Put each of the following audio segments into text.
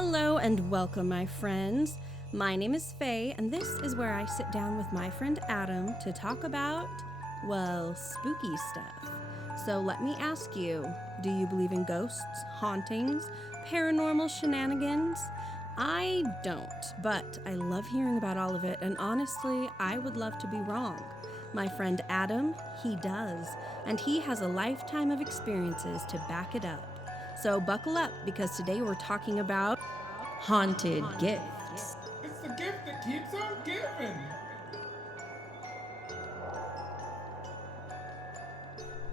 Hello and welcome, my friends. My name is Faye, and this is where I sit down with my friend Adam to talk about, well, spooky stuff. So let me ask you, do you believe in ghosts, hauntings, paranormal shenanigans? I don't, but I love hearing about all of it, and honestly, I would love to be wrong. My friend Adam, he does, and he has a lifetime of experiences to back it up. So buckle up, because today we're talking about haunted gifts. It's the gift that keeps on giving.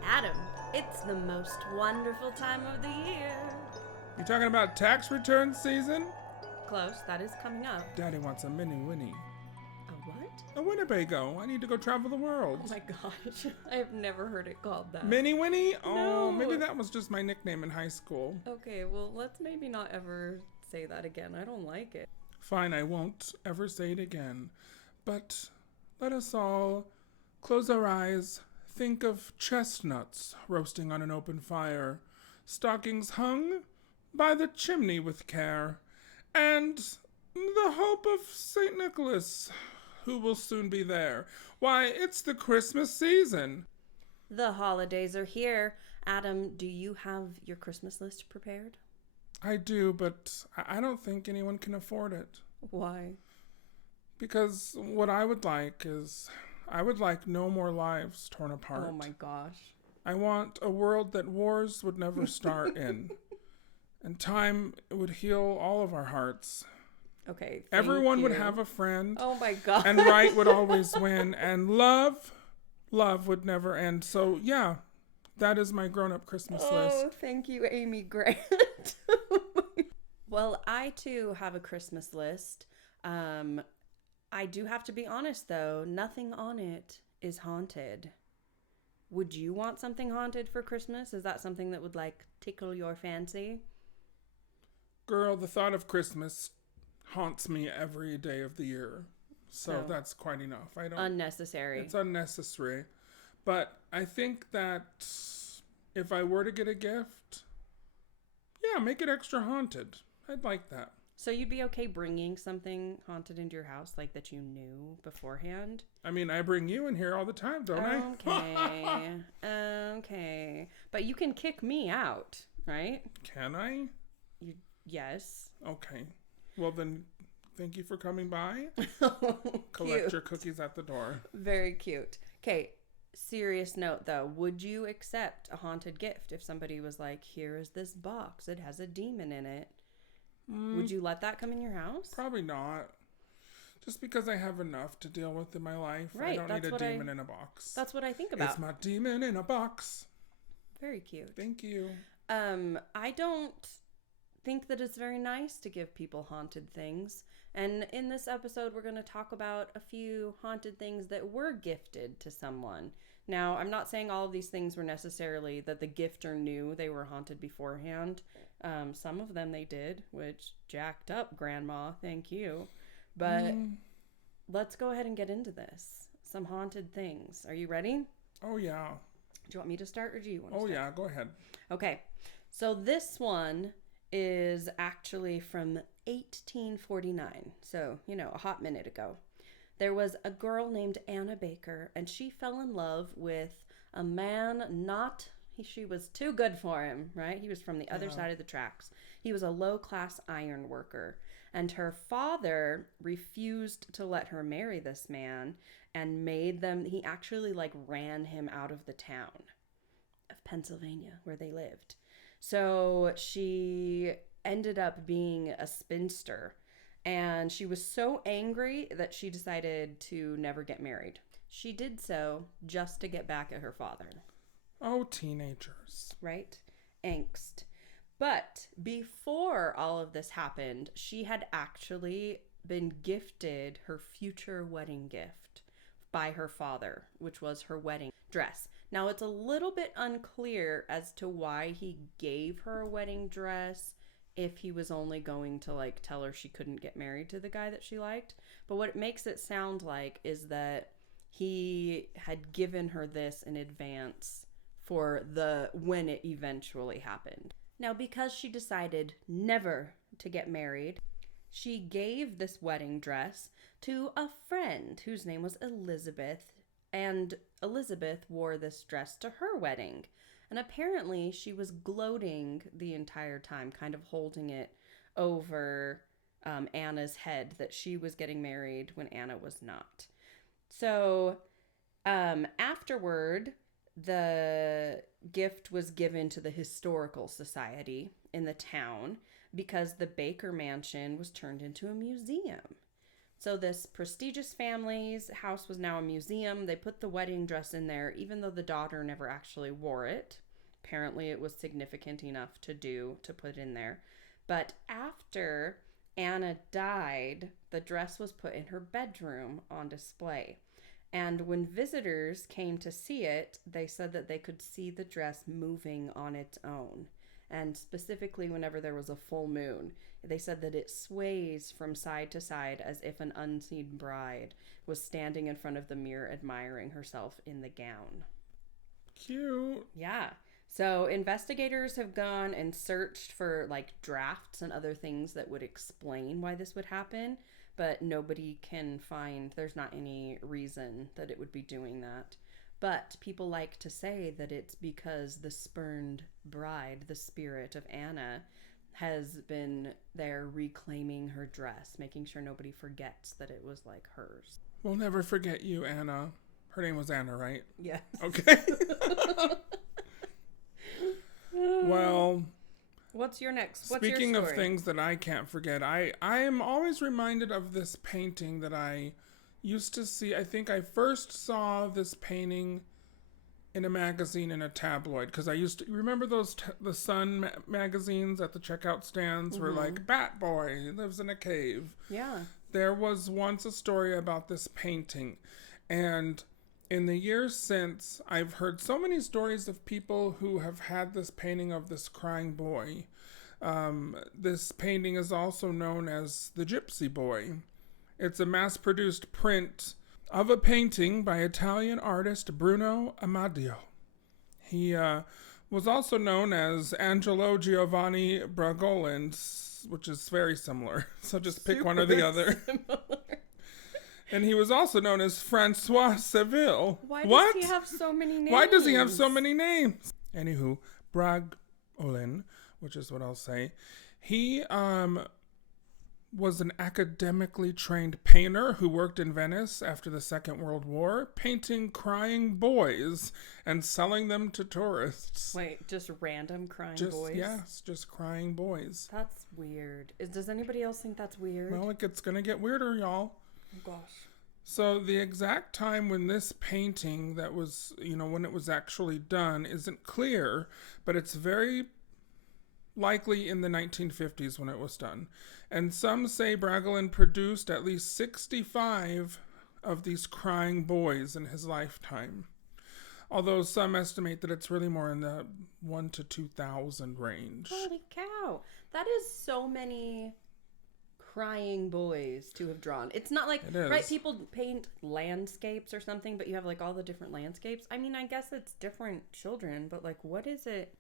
Adam, it's the most wonderful time of the year. You talking about tax return season? Close, that is coming up. Daddy wants a mini Winnie. A what? A Winnebago. I need to go travel the world. Oh my gosh, I have never heard it called that. Mini Winnie? Oh, No. maybe that was just my nickname in high school. Okay, well, let's maybe not ever say that again. I don't like it. Fine, I won't ever say it again. But let us all close our eyes, think of chestnuts roasting on an open fire, stockings hung by the chimney with care, and the hope of St. Nicholas, who will soon be there. Why, it's the Christmas season. The holidays are here. Adam, do you have your Christmas list prepared? I do, but I don't think anyone can afford it. Why? Because what I would like is, I would like no more lives torn apart. Oh my gosh. I want a world that wars would never start in. And time would heal all of our hearts. Okay, Everyone would have a friend. Oh my god. And right would always win. And love would never end. So, yeah, that is my grown-up Christmas list. Oh, thank you, Amy Grant. Well, I too have a Christmas list. I do have to be honest, though. Nothing on it is haunted. Would you want something haunted for Christmas? Is that something that would, like, tickle your fancy? Girl, the thought of Christmas haunts me every day of the year. So Oh. that's quite enough. I don't. Unnecessary. It's unnecessary. But I think that if I were to get a gift, yeah, make it extra haunted. I'd like that. So you'd be okay bringing something haunted into your house, like that you knew beforehand? I mean, I bring you in here all the time, don't Okay. Okay. But you can kick me out, right? Can I? Yes. Okay. Well, then, thank you for coming by. Collect Cute. your cookies at the door. Very cute. Okay, serious note though. Would you accept a haunted gift if somebody was like, here is this box, it has a demon in it? Would you let that come in your house? Probably not. Just because I have enough to deal with in my life. Right, I don't that's need a what demon in a box. That's what I think about. It's my demon in a box. Very cute. Thank you. I don't think that it's very nice to give people haunted things. And in this episode, we're going to talk about a few haunted things that were gifted to someone. Now, I'm not saying all of these things were necessarily that the gifter knew they were haunted beforehand. Some of them they did, which jacked up, Grandma. Thank you. But let's go ahead and get into this. Some haunted things. Are you ready? Oh, yeah. Do you want me to start or do you want to Oh, start? yeah. Go ahead. Okay. So this one is actually from 1849. So, a hot minute ago. There was a girl named Anna Baker, and she fell in love with a man she was too good for him, right? He was from the other side of the tracks. He was a low-class iron worker, and her father refused to let her marry this man and he actually ran him out of the town of Pennsylvania where they lived. So she ended up being a spinster, and she was so angry that she decided to never get married. She did so just to get back at her father. Oh, teenagers. Right? Angst. But before all of this happened, she had actually been gifted her future wedding gift by her father, which was her wedding dress. Now, it's a little bit unclear as to why he gave her a wedding dress if he was only going to tell her she couldn't get married to the guy that she liked. But what it makes it sound like is that he had given her this in advance for when it eventually happened. Now, because she decided never to get married, she gave this wedding dress to a friend whose name was Elizabeth, and Elizabeth wore this dress to her wedding. And apparently, she was gloating the entire time, kind of holding it over Anna's head that she was getting married when Anna was not. So, afterward, the gift was given to the Historical Society in the town because the Baker Mansion was turned into a museum. So this prestigious family's house was now a museum. They put the wedding dress in there, even though the daughter never actually wore it. Apparently it was significant enough to put in there. But after Anna died, the dress was put in her bedroom on display. And when visitors came to see it, they said that they could see the dress moving on its own. And specifically whenever there was a full moon, they said that it sways from side to side as if an unseen bride was standing in front of the mirror admiring herself in the gown. Cute. Yeah. So investigators have gone and searched for like drafts and other things that would explain why this would happen, but nobody can find, there's not any reason that it would be doing that. But people like to say that it's because the spurned bride, the spirit of Anna, has been there reclaiming her dress, making sure nobody forgets that it was like hers. We'll never forget you, Anna. Her name was Anna, right? Yeah. Okay. Well, what's your speaking story? of things that I can't forget, I am always reminded of this painting that I used to see. I think I first saw this painting in a magazine in a tabloid, because I used to remember those the Sun magazines at the checkout stands were like, Bat Boy lives in a cave. Yeah. There was once a story about this painting, and in the years since, I've heard so many stories of people who have had this painting of this crying boy. This painting is also known as the Gypsy Boy. It's a mass-produced print of a painting by Italian artist Bruno Amadio. He was also known as Angelo Giovanni Bragolin, which is very similar. So just pick one or the other. Similar. And he was also known as Francois Seville. Why does he have so many names? Why does he have so many names? Anywho, Bragolin, which is what I'll say, he was an academically trained painter who worked in Venice after the Second World War, painting crying boys and selling them to tourists. Wait, just random crying boys? Yes, just crying boys. That's weird. Does anybody else think that's weird? Well, it's going to get weirder, y'all. Oh, gosh. So the exact time when this painting that was, when it was actually done isn't clear, but it's very likely in the 1950s when it was done. And some say Bragolin produced at least 65 of these crying boys in his lifetime. Although some estimate that it's really more in the 1,000 to 2,000 range. Holy cow. That is so many crying boys to have drawn. It's not like, It is. right, people paint landscapes or something, but you have like all the different landscapes. I mean, I guess it's different children, but like, what is it?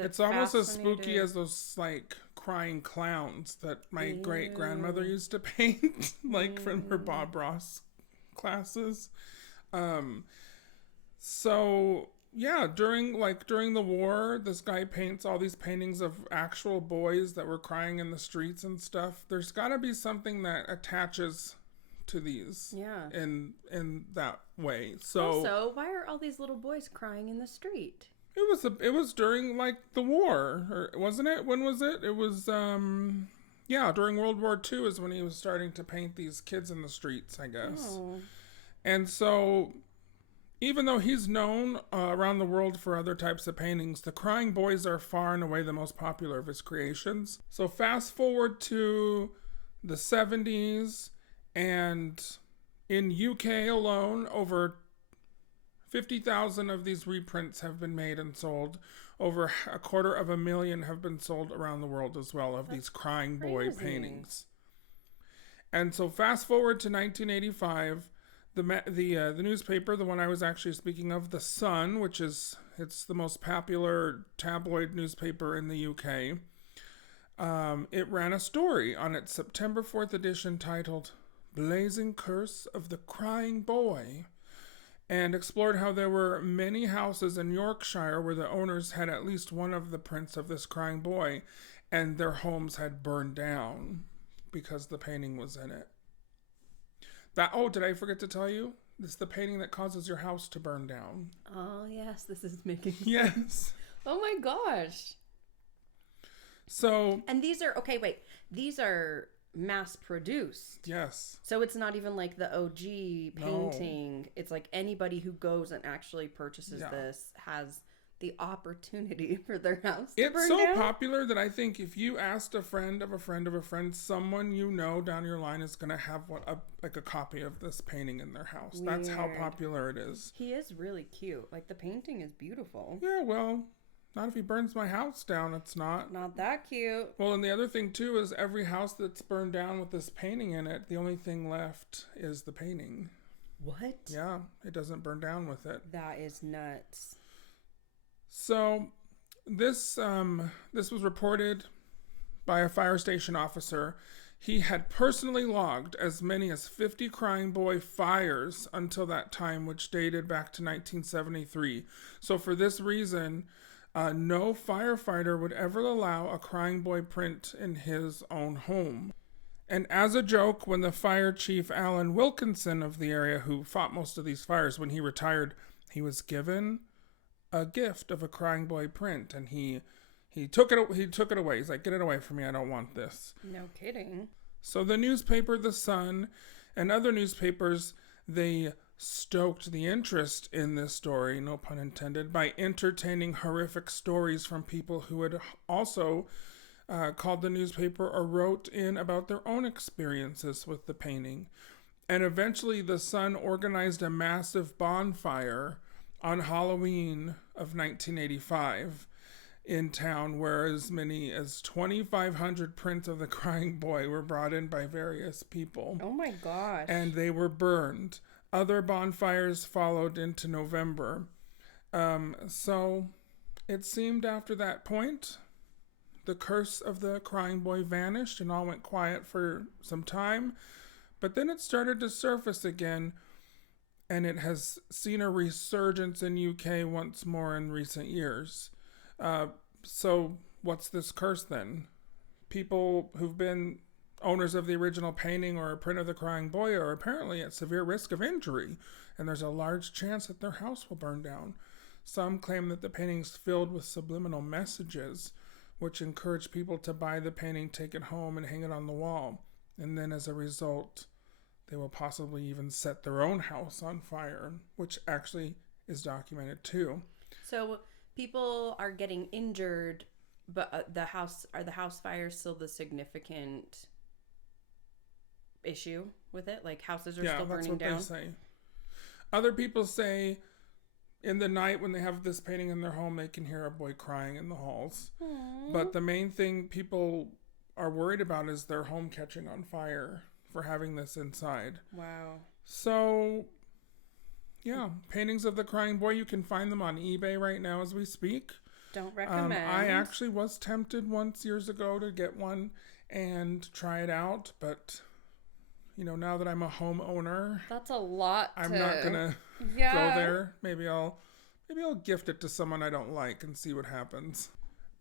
It's almost as spooky as those like crying clowns that my great grandmother used to paint, like from her Bob Ross classes. So yeah, during the war, this guy paints all these paintings of actual boys that were crying in the streets and stuff. There's got to be something that attaches to these, in that way. So also, why are all these little boys crying in the street? It was during like the war, or wasn't it? When was it? It was during World War II is when he was starting to paint these kids in the streets, I guess. Oh. And so even though he's known around the world for other types of paintings, the crying boys are far and away the most popular of his creations. So fast forward to the 70s, and in UK alone, over 50,000 of these reprints have been made and sold. Over 250,000 have been sold around the world as well of these crying boy paintings. And so fast forward to 1985, the newspaper, the one I was actually speaking of, The Sun, which is It's the most popular tabloid newspaper in the UK. It ran a story on its September 4th edition titled Blazing Curse of the Crying Boy, and explored how there were many houses in Yorkshire where the owners had at least one of the prints of this crying boy, and their homes had burned down because the painting was in it. Did I forget to tell you? It's the painting that causes your house to burn down. Oh, yes, this is making sense. Yes. Oh my gosh. So. And these are mass produced. Yes. So it's not even like the OG painting. No. It's like anybody who goes and actually purchases this has the opportunity for their house to burn down. It's so popular that I think if you asked a friend of a friend of a friend, someone you know down your line is going to have a copy of this painting in their house. Weird. That's how popular it is. He is really cute. Like, the painting is beautiful. Yeah, well, not if he burns my house down. It's not that cute. Well, and the other thing too is every house that's burned down with this painting in it, the only thing left is the painting. What? Yeah, it doesn't burn down with it. That is nuts. So this was reported by a fire station officer. He had personally logged as many as 50 crying boy fires until that time, which dated back to 1973. So for this reason, no firefighter would ever allow a crying boy print in his own home. And as a joke, when the fire chief Alan Wilkinson of the area, who fought most of these fires, when he retired, he was given a gift of a crying boy print, and he took it away. He's like, "Get it away from me. I don't want this." No kidding. So the newspaper The Sun and other newspapers, they stoked the interest in this story, no pun intended, by entertaining horrific stories from people who had also called the newspaper or wrote in about their own experiences with the painting. And eventually The Sun organized a massive bonfire on Halloween of 1985 in town, where as many as 2,500 prints of the crying boy were brought in by various people. Oh my gosh. And they were burned. Other bonfires followed into November. So it seemed after that point, the curse of the crying boy vanished and all went quiet for some time. But then it started to surface again, and it has seen a resurgence in UK once more in recent years. So what's this curse then? People who've been owners of the original painting or a print of the crying boy are apparently at severe risk of injury, and there's a large chance that their house will burn down. Some claim that the painting's filled with subliminal messages, which encourage people to buy the painting, take it home, and hang it on the wall. And then as a result, they will possibly even set their own house on fire, which actually is documented too. So people are getting injured, but the house fires still the significant issue with it? Like, houses are still burning down? Yeah, that's what they say. Other people say in the night when they have this painting in their home, they can hear a boy crying in the halls. Aww. But the main thing people are worried about is their home catching on fire for having this inside. Wow. So, yeah, paintings of the crying boy, you can find them on eBay right now as we speak. Don't recommend. I actually was tempted once years ago to get one and try it out, but now that I'm a homeowner, that's a lot. I'm not gonna go there. Maybe I'll gift it to someone I don't like and see what happens.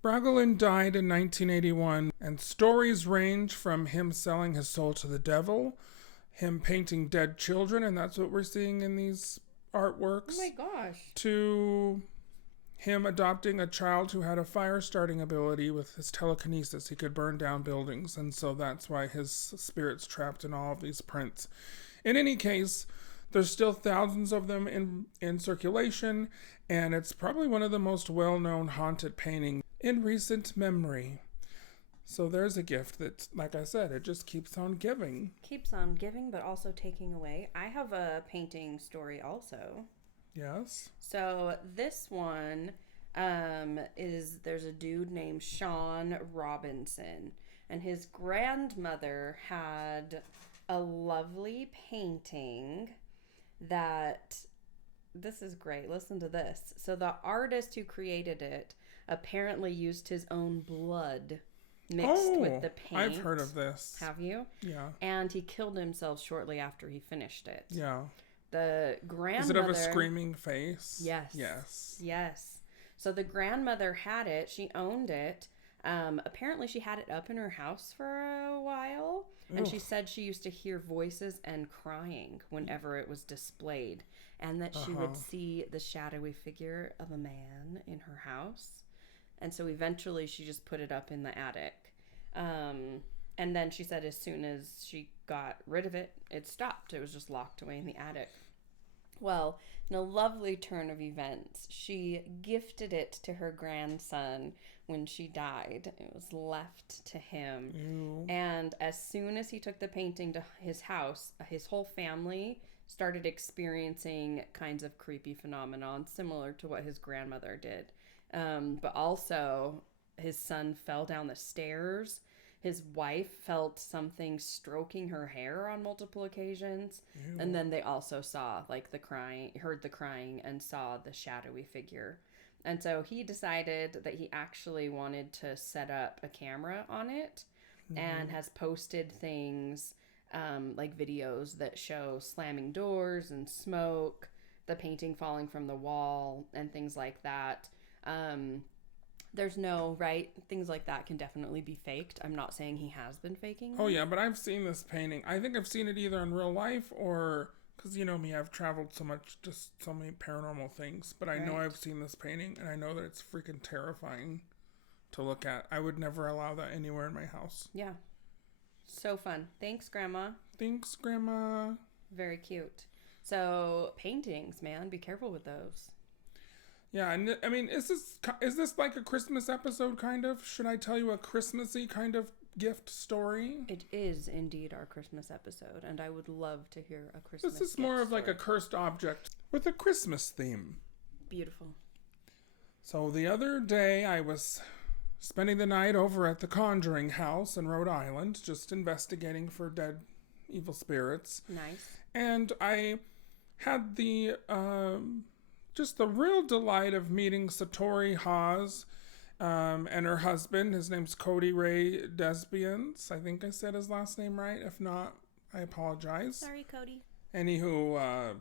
Bragelin died in 1981, and stories range from him selling his soul to the devil, him painting dead children, and that's what we're seeing in these artworks. Oh my gosh. To him adopting a child who had a fire-starting ability with his telekinesis. He could burn down buildings, and so that's why his spirit's trapped in all of these prints. In any case, there's still thousands of them in circulation, and it's probably one of the most well-known haunted paintings in recent memory. So there's a gift that, like I said, it just keeps on giving. Keeps on giving, but also taking away. I have a painting story also. Yes. So this one there's a dude named Sean Robinson, and his grandmother had a lovely painting that this is great. Listen to this. So the artist who created it apparently used his own blood mixed with the paint. I've heard of this. Have you? Yeah. And he killed himself shortly after he finished it. Yeah. The grandmother... Is it of a screaming face? Yes. Yes. Yes. So the grandmother had it. She owned it. Apparently she had it up in her house for a while. And she said she used to hear voices and crying whenever it was displayed. And that she would see the shadowy figure of a man in her house. And so eventually she just put it up in the attic. And then she said as soon as she got rid of it, it stopped. It was just locked away in the attic. Well, in a lovely turn of events, she gifted it to her grandson when she died. It was left to him. Ew. And as soon as he took the painting to his house, his whole family started experiencing kinds of creepy phenomenon similar to what his grandmother did. But also, his son fell down the stairs. His wife felt something stroking her hair on multiple occasions. Ew. And then they also saw heard the crying and saw the shadowy figure. And so he decided that he actually wanted to set up a camera on it and has posted things like videos that show slamming doors and smoke, the painting falling from the wall and things like that. There's no, right? Things like that can definitely be faked. I'm not saying he has been faking them. Oh, yeah, but I've seen this painting. I think I've seen it either in real life or, because you know me, I've traveled so much, just so many paranormal things. But I know I've seen this painting, and I know that it's freaking terrifying to look at. I would never allow that anywhere in my house. Yeah. So fun. Thanks, Grandma. Thanks, Grandma. Very cute. So, paintings, man. Be careful with those. Yeah, and I mean, is this like a Christmas episode, kind of? Should I tell you a Christmassy kind of gift story? It is indeed our Christmas episode, and I would love to hear a Christmas This is more of like a cursed object with a Christmas theme. Beautiful. So the other day, I was spending the night over at the Conjuring House in Rhode Island, just investigating for dead evil spirits. Nice. And I had the... just the real delight of meeting Satori Haas and her husband. His name's Cody Ray Desbians. I think I said his last name right. If not, I apologize. Sorry, Cody. Anywho,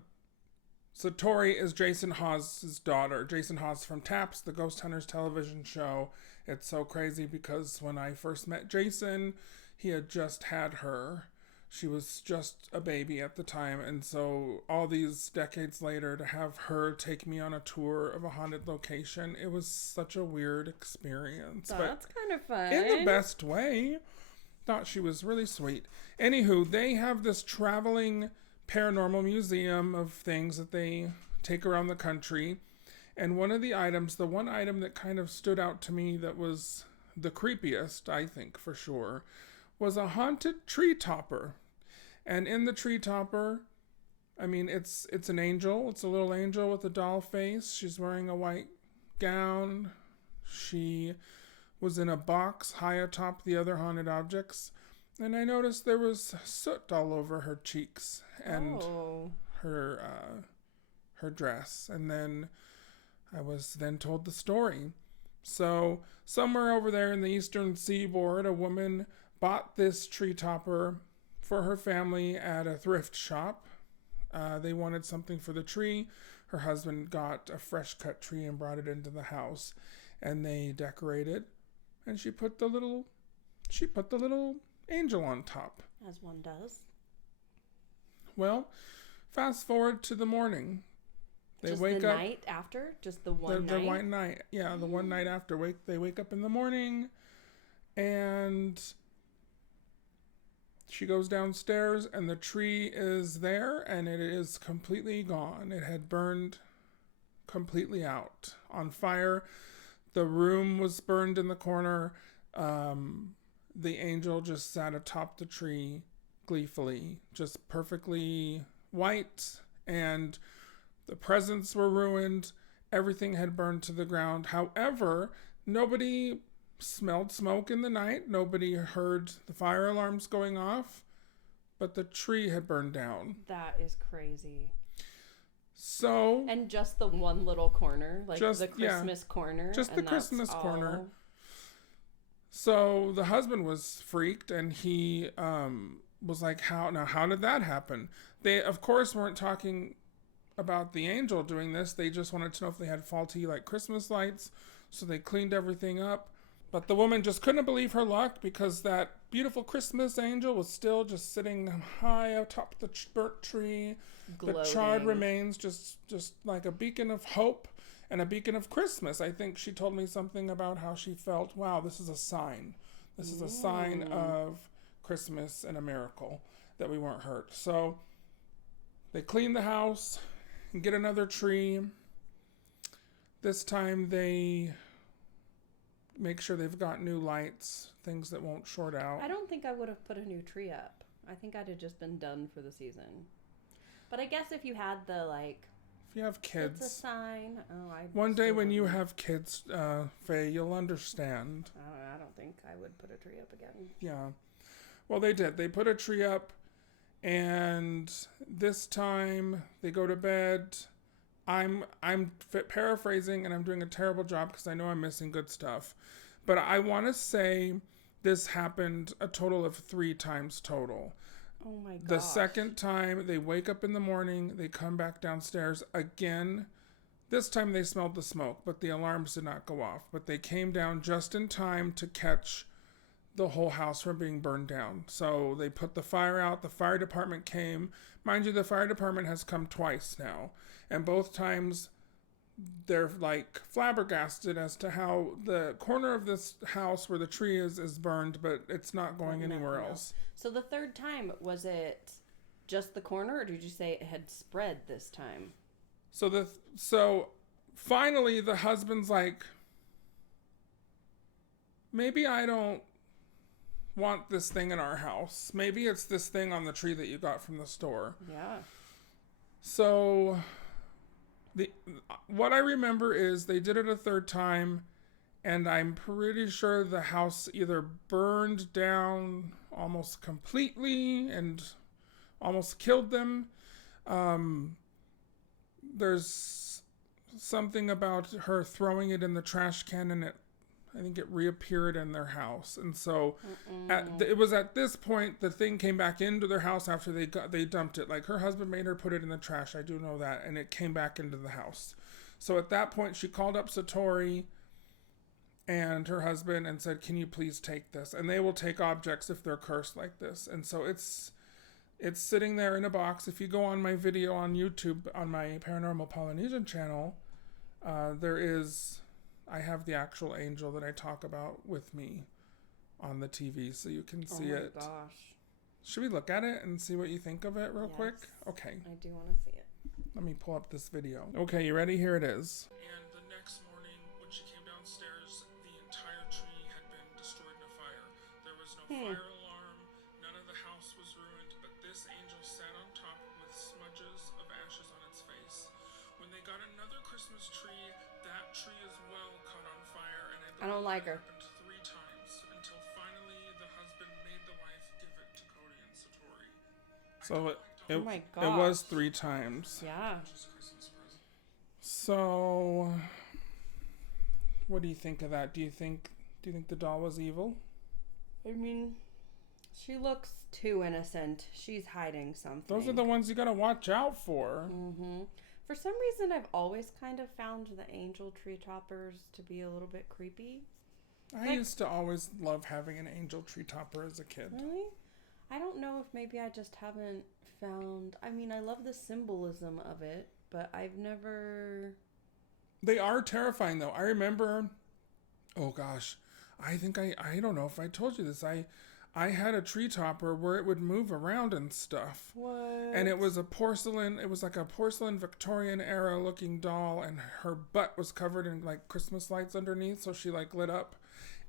Satori is Jason Haas's daughter. Jason Haas from TAPS, the Ghost Hunters television show. It's so crazy because when I first met Jason, he had just had her. She was just a baby at the time, and so all these decades later, to have her take me on a tour of a haunted location, it was such a weird experience. That's kind of fun. In the best way. Thought she was really sweet. Anywho, they have this traveling paranormal museum of things that they take around the country, and one of the items, the one item that kind of stood out to me that was the creepiest, I think for sure, was a haunted tree topper. And in the tree topper, I mean, it's an angel. It's a little angel with a doll face. She's wearing a white gown. She was in a box high atop the other haunted objects. And I noticed there was soot all over her cheeks and her dress. And then I was then told the story. So somewhere over there in the eastern seaboard, a woman bought this tree topper for her family at a thrift shop. They wanted something for the tree. Her husband got a fresh cut tree and brought it into the house, and they decorated. And she put the little angel on top. As one does. Well, fast forward to the morning. They just wake the up. night after? Just the one night? The one night. Yeah, the one night after. They wake up in the morning, and she goes downstairs, and the tree is there, and it is completely gone. It had burned completely out, on fire. The room was burned in the corner. The angel just sat atop the tree gleefully, just perfectly white, and the presents were ruined. Everything had burned to the ground. However, nobody smelled smoke in the night. Nobody heard the fire alarms going off, but the tree had burned down. That is crazy. So And just the one little corner, like Just- the Christmas corner. just the and that's Christmas corner. all. So the husband was freaked, and he was like, how did that happen? They, of course, weren't talking about the angel doing this. They just wanted to know if they had faulty, like, Christmas lights. So they cleaned everything up. But the woman just couldn't believe her luck because that beautiful Christmas angel was still just sitting high atop the burnt tree. The charred Gloating. remains, just like a beacon of hope and a beacon of Christmas. I think she told me something about how she felt, wow, this is a sign. This is a sign of Christmas and a miracle that we weren't hurt. So they clean the house and get another tree. This time they make sure they've got new lights, things that won't short out. I don't think I would have put a new tree up. I think I'd have just been done for the season. But I guess if you had the, like, If you have it's a kids, sign. Oh, I one day still when you wouldn't. have kids, Faye, you'll understand. I don't think I would put a tree up again. Yeah. Well, they did. They put a tree up, and this time they go to bed. I'm paraphrasing, and I'm doing a terrible job because I know I'm missing good stuff. But I want to say this happened a total of 3 times total. Oh my god. The second time, they wake up in the morning, they come back downstairs again. This time they smelled the smoke, but the alarms did not go off. But they came down just in time to catch the whole house from being burned down. So they put the fire out. The fire department came. Mind you, the fire department has come twice now. And both times they're like flabbergasted as to how the corner of this house where the tree is burned, but it's not going anywhere else. So the third time, was it just the corner, or did you say it had spread this time? So finally the husband's like, maybe I don't want this thing in our house. Maybe it's this thing on the tree that you got from the store. Yeah. So what I remember is they did it a third time, and I'm pretty sure the house either burned down almost completely and almost killed them. There's something about her throwing it in the trash can, and I think it reappeared in their house. And so it was at this point the thing came back into their house after they dumped it. Like, her husband made her put it in the trash. I do know that. And it came back into the house. So at that point, she called up Satori and her husband and said, can you please take this? And they will take objects if they're cursed like this. And so it's sitting there in a box. If you go on my video on YouTube, on my Paranormal Polynesian channel, I have the actual angel that I talk about with me on the TV, so you can see it. Oh my gosh. Should we look at it and see what you think of it real quick? Okay. I do want to see it. Let me pull up this video. Okay, you ready? Here it is. And the next morning, when she came downstairs, the entire tree had been destroyed in a fire. There was no fire alarm. None of the house was ruined, but this angel sat on top with smudges of ashes on its face. When they got another Christmas tree, that tree as well caught on fire, and I don't like her. happened 3 times until finally the husband made the wife give it to Cody and Satori. So Oh my it was gosh. 3 times. Yeah. So, what do you think of that? Do you think the doll was evil? I mean, she looks too innocent. She's hiding something. Those are the ones you gotta watch out for. Mm-hmm. For some reason, I've always kind of found the angel tree toppers to be a little bit creepy. I used to always love having an angel tree topper as a kid. Really? I don't know if maybe I just haven't found... I mean, I love the symbolism of it, but I've never... They are terrifying, though. I remember... Oh, gosh. I think I don't know if I told you this. I had a tree topper where it would move around and stuff. What? And it was like a porcelain Victorian era looking doll, and her butt was covered in like Christmas lights underneath, so she like lit up.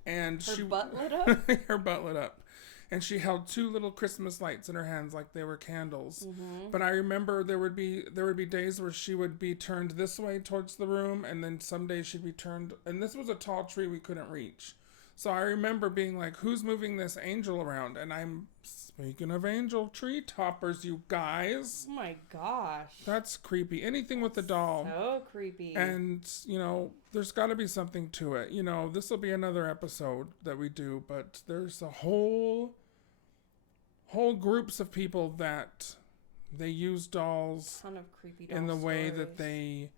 And Her butt lit up? Her butt lit up. And she held 2 little Christmas lights in her hands like they were candles. Mm-hmm. But I remember there would be days where she would be turned this way towards the room, and then some days she'd be turned, and this was a tall tree we couldn't reach. So I remember being like, who's moving this angel around? And I'm speaking of angel tree toppers, you guys. Oh my gosh. That's creepy. Anything with the doll. So creepy. And, there's got to be something to it. This will be another episode that we do, but there's a whole groups of people that they use dolls ton of creepy doll in the way stories. that they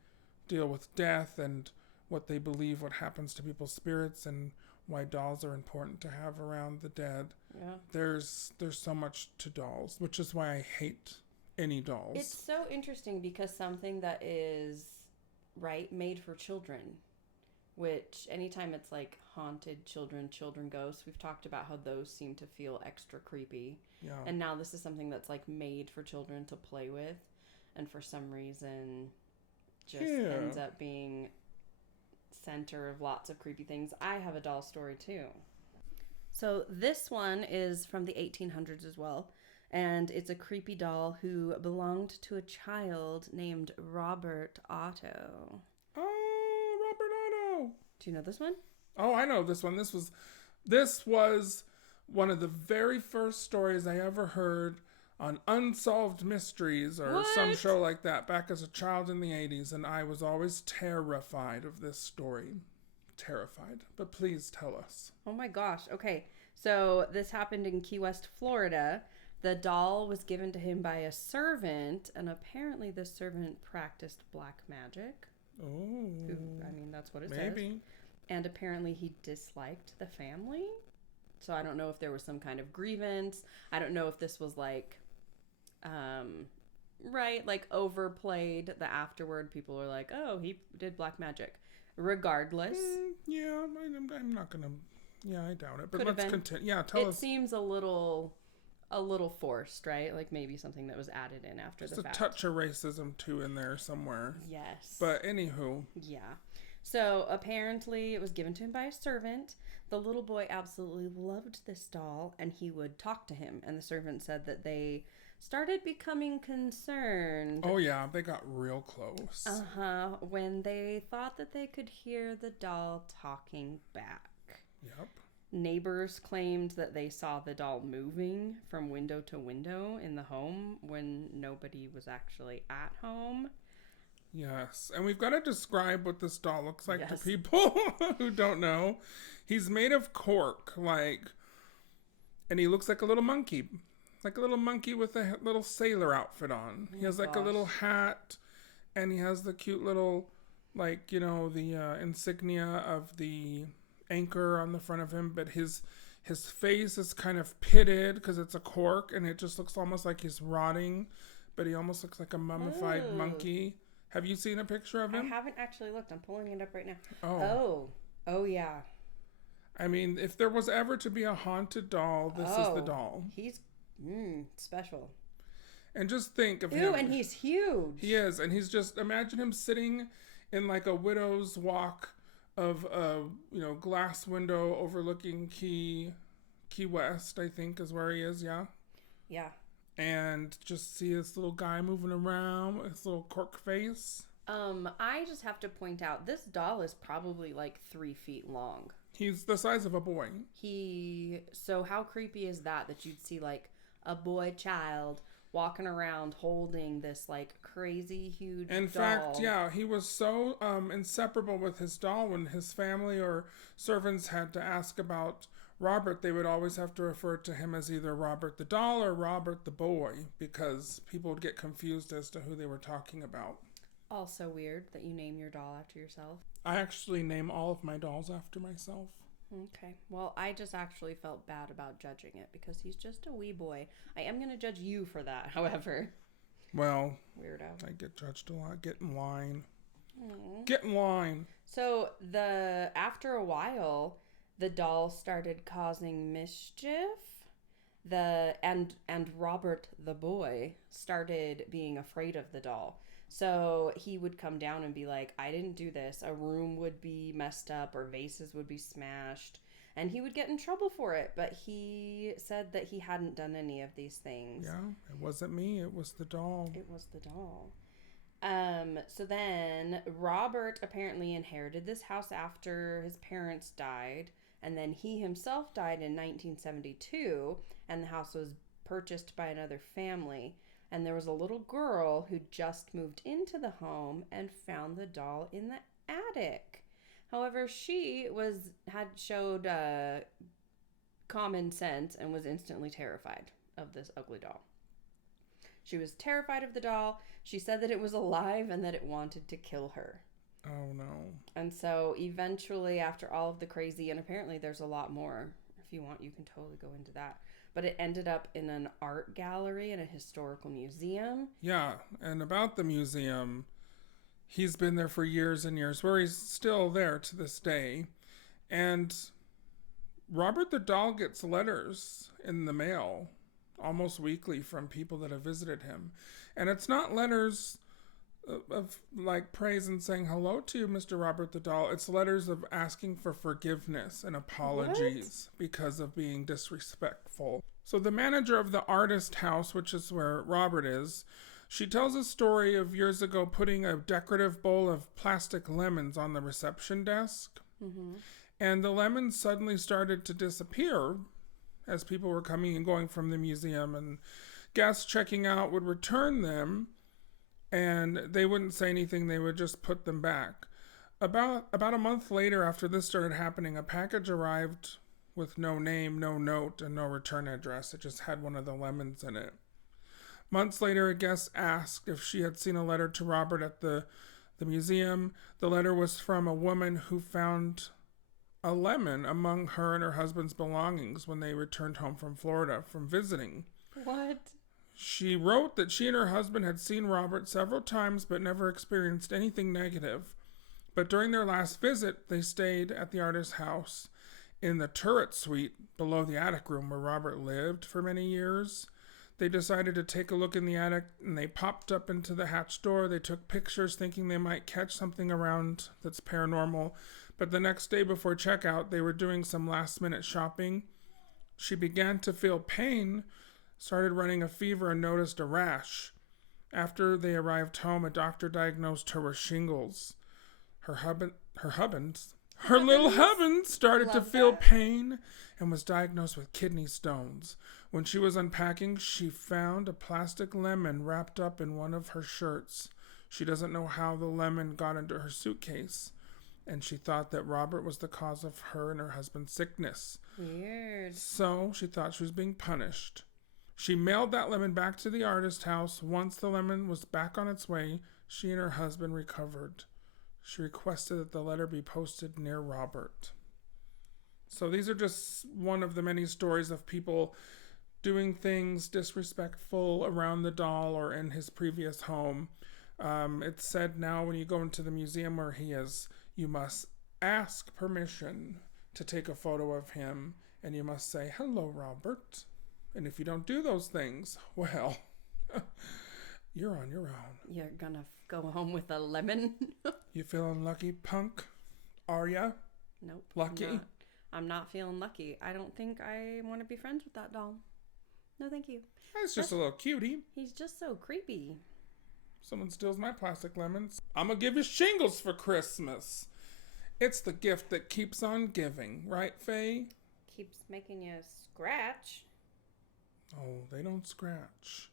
deal with death and what they believe what happens to people's spirits and why dolls are important to have around the dead. Yeah. There's so much to dolls, which is why I hate any dolls. It's so interesting because something that is made for children, which anytime it's like haunted children ghosts, we've talked about how those seem to feel extra creepy. Yeah. And now this is something that's like made for children to play with, and for some reason just ends up being center of lots of creepy things. I have a doll story too. So this one is from the 1800s as well, and it's a creepy doll who belonged to a child named Robert Otto. Oh, Robert Otto. Do you know this one? Oh, I know this one. This was one of the very first stories I ever heard on Unsolved Mysteries or some show like that back as a child in the 80s, and I was always terrified of this story. Terrified. But please tell us. Oh my gosh. Okay. So this happened in Key West, Florida. The doll was given to him by a servant, and apparently this servant practiced black magic. Oh. That's what it Maybe. says. And apparently he disliked the family. So I don't know if there was some kind of grievance. I don't know if this was overplayed. The afterward, people were like, oh, he did black magic. Regardless. Yeah, I'm not going to... Yeah, I doubt it. But Could've let's been. continue. Yeah, tell us. It seems a little forced, right? Like maybe something that was added in after the fact. There's a touch of racism, too, in there somewhere. Yes. But anywho. Yeah. So apparently it was given to him by a servant. The little boy absolutely loved this doll, and he would talk to him. And the servant said that they started becoming concerned. Oh, yeah. They got real close. When they thought that they could hear the doll talking back. Yep. Neighbors claimed that they saw the doll moving from window to window in the home when nobody was actually at home. Yes, and we've got to describe what this doll looks like to Yes. people who don't know. He's made of cork, and he looks like a little monkey with a little sailor outfit on. He has a little hat, and he has the cute little, the insignia of the anchor on the front of him, but his face is kind of pitted because it's a cork, and it just looks almost like he's rotting, but he almost looks like a mummified monkey. Have you seen a picture of him? I haven't actually looked. I'm pulling it up right now. Oh yeah. I mean, if there was ever to be a haunted doll, this is the doll. He's special. And just think of him. Ew, and he's huge. He is, and he's just, imagine him sitting in like a widow's walk of a glass window overlooking Key West, I think is where he is. Yeah. And just see this little guy moving around with his little cork face. I just have to point out this doll is probably like 3 feet long. He's the size of a boy. So how creepy is that you'd see like a boy child walking around holding this like crazy huge In doll. fact, yeah, he was so inseparable with his doll. When his family or servants had to ask about Robert, they would always have to refer to him as either Robert the doll or Robert the boy, because people would get confused as to who they were talking about. Also weird that you name your doll after yourself. I actually name all of my dolls after myself. Okay. Well, I just actually felt bad about judging it because he's just a wee boy. I am going to judge you for that, however. Well, weirdo. I get judged a lot. Get in line. Aww. Get in line. So after a while, the doll started causing mischief. And Robert the boy started being afraid of the doll. So he would come down and be like, I didn't do this. A room would be messed up or vases would be smashed. And he would get in trouble for it. But he said that he hadn't done any of these things. Yeah, it wasn't me. It was the doll. It was the doll. So then Robert apparently inherited this house after his parents died. And then he himself died in 1972, and the house was purchased by another family. And there was a little girl who just moved into the home and found the doll in the attic. However, she had showed common sense and was instantly terrified of this ugly doll. She was terrified of the doll. She said that it was alive and that it wanted to kill her. Oh, no. And so eventually, after all of the crazy, and apparently there's a lot more. If you want, you can totally go into that. But it ended up in an art gallery in a historical museum. Yeah, and about the museum, he's been there for years and years, where he's still there to this day. And Robert the doll gets letters in the mail almost weekly from people that have visited him. And it's not letters of like praise and saying hello to you, Mr. Robert the doll. It's letters of asking for forgiveness and apologies because of being disrespectful. So the manager of the artist house, which is where Robert is, she tells a story of years ago putting a decorative bowl of plastic lemons on the reception desk. Mm-hmm. And the lemons suddenly started to disappear as people were coming and going from the museum, and guests checking out would return them, and they wouldn't say anything. They would just put them back. About a month later, after this started happening, a package arrived with no name, no note, and no return address. It just had one of the lemons in it. Months later, a guest asked if she had seen a letter to Robert at the museum. The letter was from a woman who found a lemon among her and her husband's belongings when they returned home from Florida from visiting. What? She wrote that she and her husband had seen Robert several times but never experienced anything negative. But during their last visit, they stayed at the artist's house in the turret suite below the attic room where Robert lived for many years. They decided to take a look in the attic, and they popped up into the hatch door. They took pictures thinking they might catch something around that's paranormal. But the next day before checkout, they were doing some last-minute shopping. She began to feel pain, started running a fever, and noticed a rash. After they arrived home, a doctor diagnosed her with shingles. Her little husband started to feel pain and was diagnosed with kidney stones. When she was unpacking, she found a plastic lemon wrapped up in one of her shirts. She doesn't know how the lemon got into her suitcase, and she thought that Robert was the cause of her and her husband's sickness. Weird. So she thought she was being punished. She mailed that lemon back to the artist house. Once the lemon was back on its way, she and her husband recovered. She requested that the letter be posted near Robert. So these are just one of the many stories of people doing things disrespectful around the doll or in his previous home. It's said now when you go into the museum where he is, you must ask permission to take a photo of him, and you must say, "Hello, Robert." And if you don't do those things, well, you're on your own. You're gonna go home with a lemon? You feeling lucky, punk? Are ya? Nope. Lucky? I'm not feeling lucky. I don't think I want to be friends with that doll. No, thank you. That's just a little cutie. He's just so creepy. Someone steals my plastic lemons, I'm gonna give you shingles for Christmas. It's the gift that keeps on giving, right, Faye? Keeps making you scratch. Oh, they don't scratch.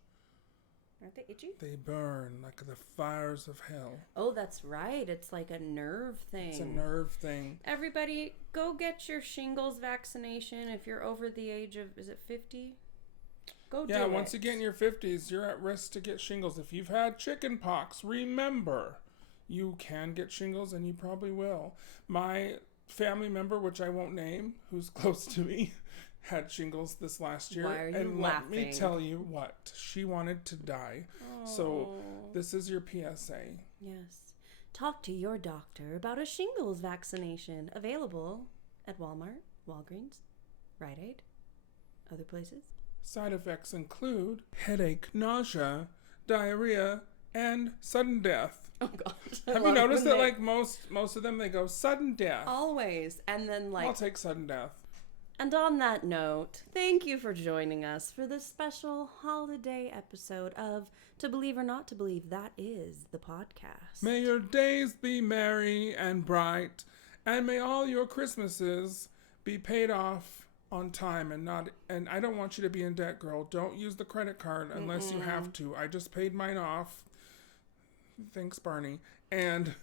Aren't they itchy? They burn like the fires of hell. Oh, that's right. It's like a nerve thing. It's a nerve thing. Everybody, go get your shingles vaccination if you're over the age of, is it 50? Go do it. Yeah, once you get in your 50s, you're at risk to get shingles. If you've had chicken pox, remember, you can get shingles, and you probably will. My family member, which I won't name, who's close to me, had shingles this last year. Why are you and laughing? Let me tell you what, she wanted to die. Oh. So this is your PSA. Yes. Talk to your doctor about a shingles vaccination available at Walmart, Walgreens, Rite Aid, other places. Side effects include headache, nausea, diarrhea, and sudden death. Oh gosh. Have you noticed that like most of them, they go sudden death? Always. And then I'll take sudden death. And on that note, thank you for joining us for this special holiday episode of To Believe or Not to Believe, that is the podcast. May your days be merry and bright, and may all your Christmases be paid off on time and I don't want you to be in debt, girl. Don't use the credit card unless you have to. I just paid mine off. Thanks, Barney. And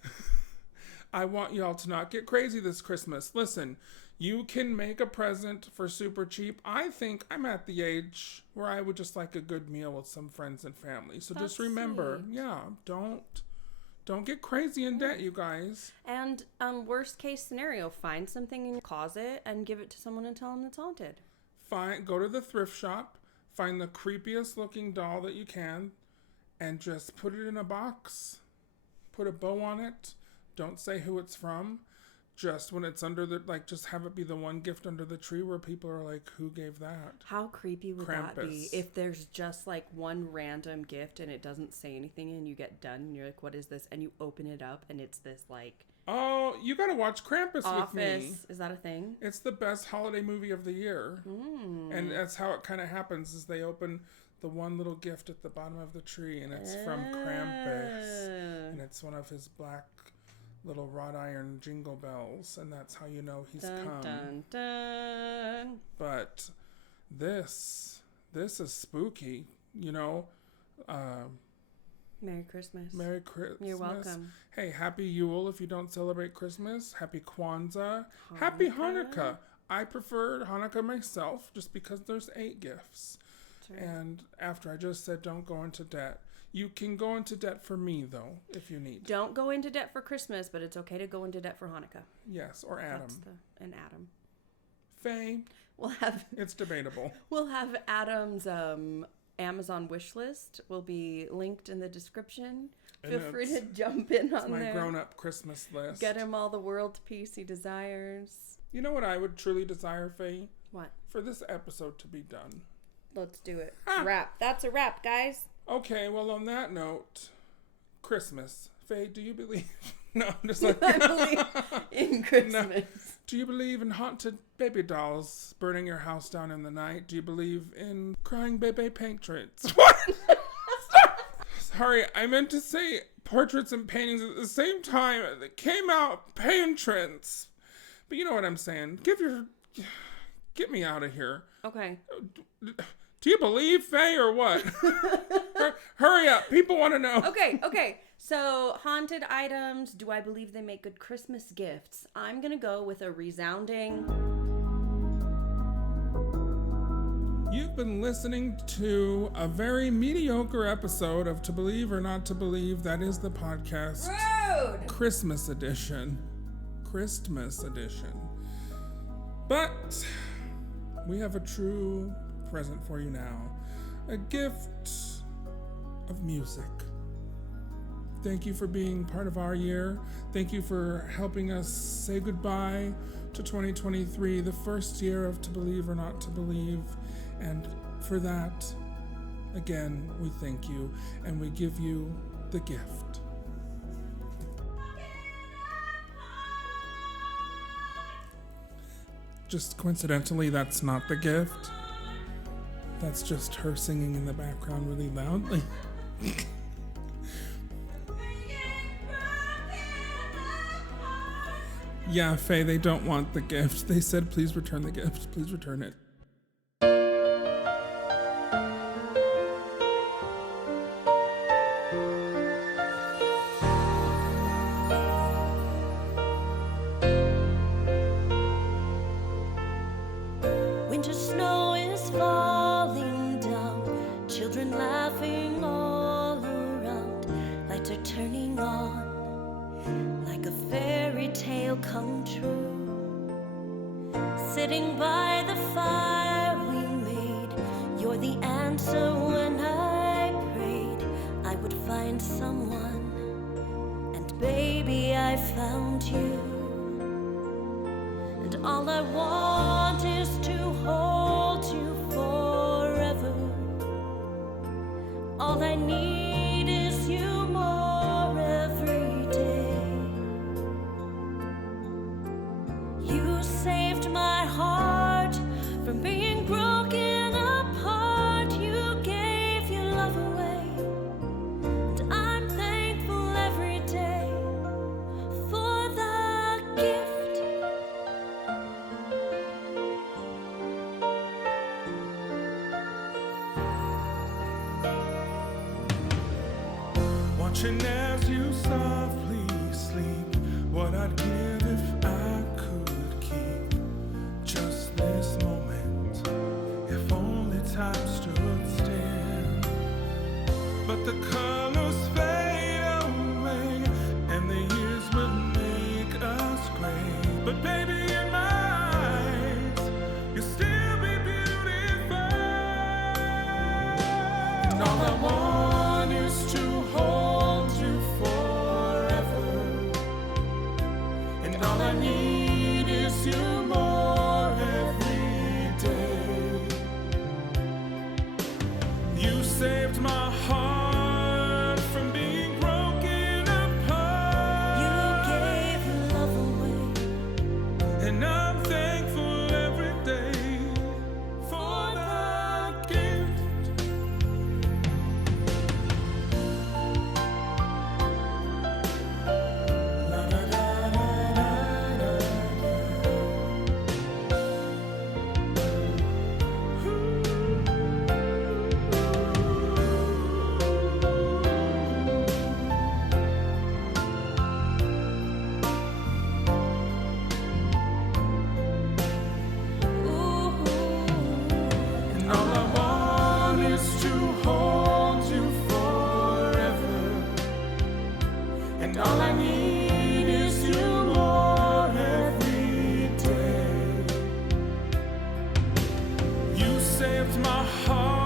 I want y'all to not get crazy this Christmas. Listen, you can make a present for super cheap. I think I'm at the age where I would just like a good meal with some friends and family. So That's just remember, sweet. yeah, don't get crazy in debt, you guys. And worst case scenario, find something in your closet and give it to someone and tell them it's haunted. Go to the thrift shop, find the creepiest looking doll that you can, and just put it in a box. Put a bow on it. Don't say who it's from. Just when it's under just have it be the one gift under the tree where people are like, who gave that? How creepy would that be Krampus. if there's just like one random gift and it doesn't say anything and you get done and you're like, what is this? And you open it up and it's this like Oh, you gotta watch Krampus with me. office. Is that a thing? It's the best holiday movie of the year. And that's how it kind of happens is they open the one little gift at the bottom of the tree and it's from Krampus. And it's one of his black little wrought iron jingle bells, and that's how you know he's Dun, come. dun, dun. But this is spooky, you know. Merry Christmas. Merry Christmas. You're welcome. Hey, Happy Yule if you don't celebrate Christmas. Happy Kwanzaa. Happy Hanukkah. I prefer Hanukkah myself just because there's 8 gifts. True. And after I just said don't go into debt. You can go into debt for me, though, if you need. Don't go into debt for Christmas, but it's okay to go into debt for Hanukkah. Yes, or Adam. And Adam. Faye, it's debatable. We'll have Adam's Amazon wish list will be linked in the description. Feel free to jump in on my there. grown-up Christmas list. Get him all the world peace he desires. You know what I would truly desire, Faye? What? For this episode to be done. Let's do it. Wrap. That's a wrap, guys. Okay, well, on that note, Christmas. Faye, do you believe... No, I'm just like... I believe in Christmas. No. Do you believe in haunted baby dolls burning your house down in the night? Do you believe in crying baby patrons? What? Sorry, I meant to say portraits and paintings at the same time. It came out patrons. But you know what I'm saying. Get me out of here. Okay. Do you believe, Faye, or what? Hurry up. People want to know. Okay. So, haunted items. Do I believe they make good Christmas gifts? I'm going to go with a resounding... You've been listening to a very mediocre episode of To Believe or Not to Believe. That is the podcast. Rude! Christmas edition. But we have a true present for you now. A gift of music. Thank you for being part of our year. Thank you for helping us say goodbye to 2023, the first year of To Believe or Not to Believe. And for that, again, we thank you and we give you the gift. Just coincidentally, that's not the gift. That's just her singing in the background really loudly. Yeah, Faye, they don't want the gift. They said, please return the gift. Please return it. Winter snow is falling down, children laughing all around, lights are turning on, like a fairy tale come true. Sitting by the fire we made, you're the answer when I prayed I would find someone, and baby I found you. And all I want is to hold you forever. All I need is you more every day. You saved my heart from being broken apart. You gave your love away, and I'm thankful every day for the gift watching as you softly sleep. What I'd give if I could keep just this moment, if only time stood still. But the colors fade away, and the years will make us gray. But baby, in my eyes, you'll still be beautiful. And all I want is to hold you forever. And all I need is you more every day. You saved my heart from being broken apart. You gave love away. And I'm thankful every day for that gift. La, da, da, da, da, da, And all I want is to hold you forever. And all I need is you more every day. You saved my heart